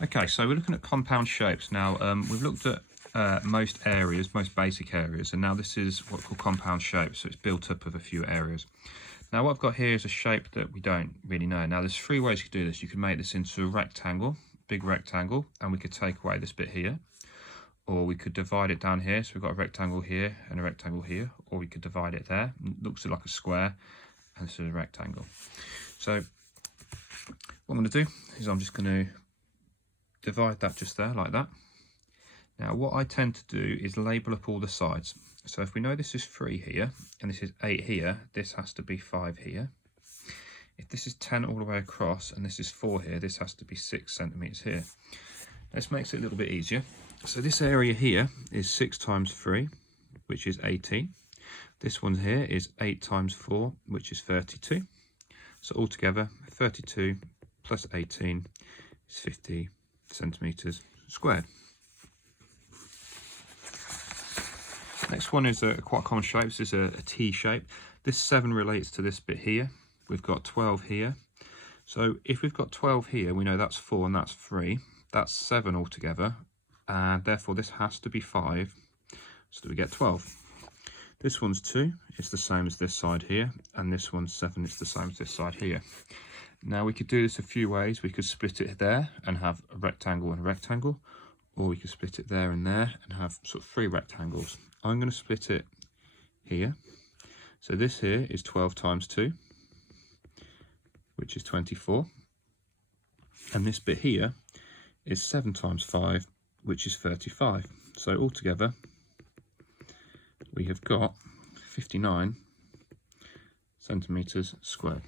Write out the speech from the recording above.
Okay, so we're looking at compound shapes. Now, we've looked at most areas, most basic areas, and now this is what we call compound shapes, so it's built up of a few areas. Now, what I've got here is a shape that we don't really know. Now, there's three ways you could do this. You can make this into a rectangle, big rectangle, and we could take away this bit here, or we could divide it down here. So we've got a rectangle here and a rectangle here, or we could divide it there. It looks like a square, and this is a rectangle. So what I'm going to do is I'm just going to divide that just there like that. Now what I tend to do is label up all the sides. So if we know this is 3 here and this is 8 here, this has to be 5 here. If this is 10 all the way across and this is 4 here, this has to be 6 centimeters here. This makes it a little bit easier. So this area here is 6 times 3, which is 18. This one here is 8 times 4, which is 32. So altogether 32 plus 18 is 50 centimeters squared. Next one is quite a common shape. This is a T shape. This 7 relates to this bit here. We've got 12 here. So if we've got 12 here, we know that's 4 and that's 3. That's 7 altogether, and therefore this has to be 5, so that we get 12. This one's 2, it's the same as this side here, and this one's 7, it's the same as this side here. Now we could do this a few ways. We could split it there and have a rectangle and a rectangle, or we could split it there and there and have sort of 3 rectangles. I'm going to split it here. So this here is 12 times 2, which is 24. And this bit here is 7 times 5, which is 35. So altogether, we have got 59 centimeters squared.